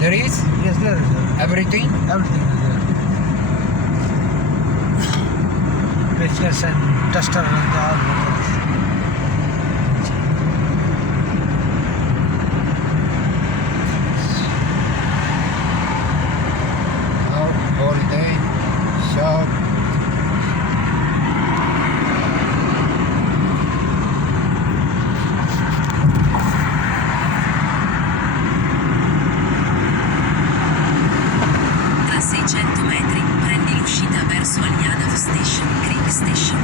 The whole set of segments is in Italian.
There is Yes, there is. everything. Everything is there. Pictures and duster and all. Out holiday shop. Tra 600 metri, prendi l'uscita verso Al-Yadav Station, Creek Station.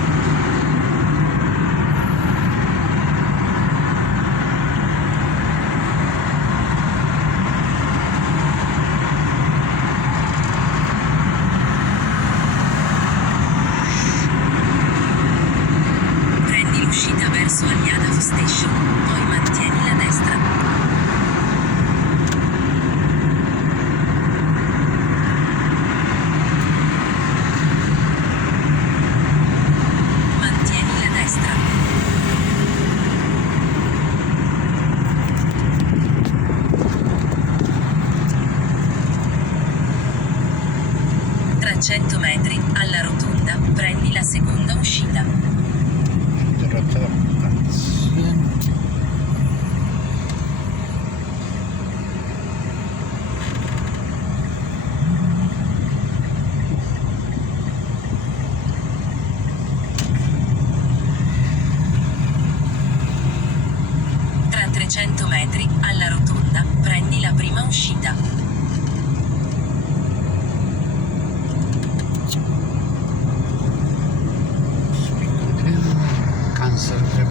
Prendi l'uscita verso Al-Yadav Station, poi mantieni la destra. Mantieni la destra. Tra 100 metri, alla rotonda, prendi la seconda uscita. Tra 300 metri, alla